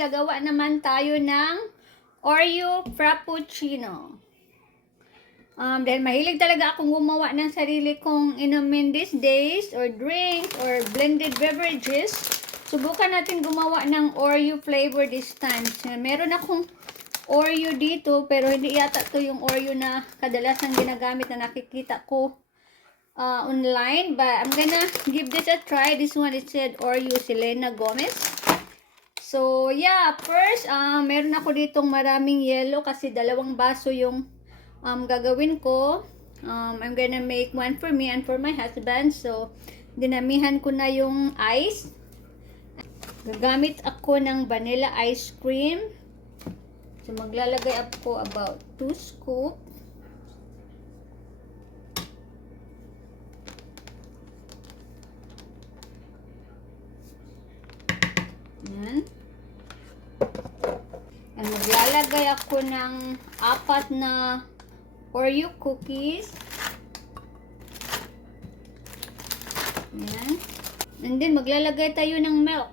Gagawa naman tayo ng Oreo Frappuccino. Dahil mahilig talaga akong gumawa ng sarili kong inumin these days, or drinks, or blended beverages. Subukan natin gumawa ng Oreo flavor this time. So, meron akong Oreo dito, pero hindi yata to yung Oreo na kadalasan ginagamit na nakikita ko online. But I'm gonna give this a try. This one, it said Oreo Selena Gomez. So, yeah, first, meron ako ditong maraming yellow kasi 2 baso yung gagawin ko. I'm gonna make one for me and for my husband. So, dinamihan ko na yung ice. Gagamit ako ng vanilla ice cream. So, maglalagay ako about 2 scoop. Yan. And maglalagay ako ng 4 na Oreo cookies. Yan. And then, maglalagay tayo ng milk.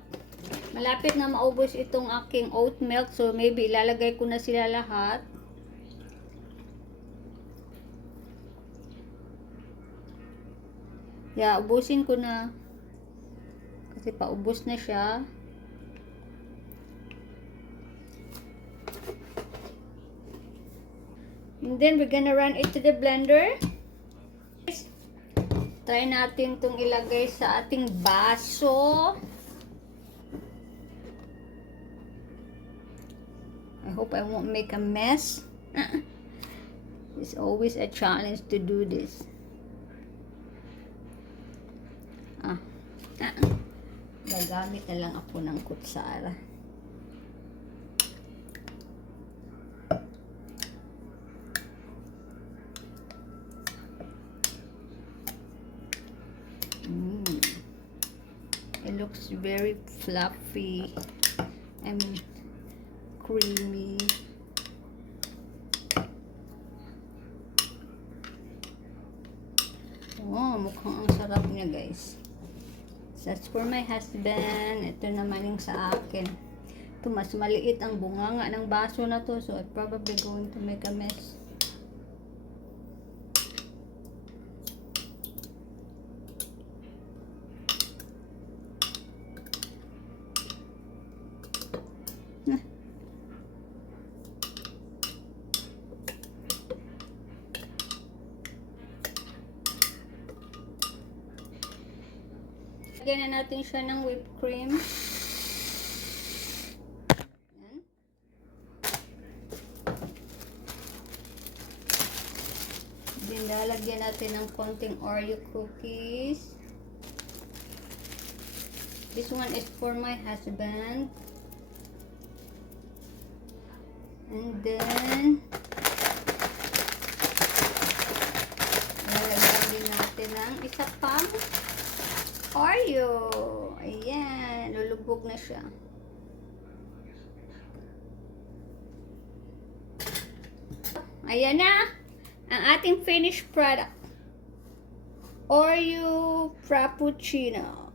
Malapit na maubos itong aking oat milk. So, maybe ilalagay ko na sila lahat. Yeah, ubusin ko na. Kasi paubos na siya. And then, we're gonna run it to the blender. Try natin itong ilagay sa ating baso. I hope I won't make a mess. It's always a challenge to do this. Gagamit na lang ako ng kutsara. It looks very fluffy and creamy. Oh, mukhang ang sarap niya, guys. So, that's for my husband. Ito naman yung sa akin. Ito, mas maliit ang bunganga ng baso na to. So, I'm probably going to make a mess. Lagyan na natin siya ng whipped cream. Yan. Then, lalagyan natin ng konting Oreo cookies. This one is for my husband. And then, lalagyan din natin ng isa pang Oreo. Ayan, lulubog na siya. Ayan na ang ating finished product. Oreo Frappuccino.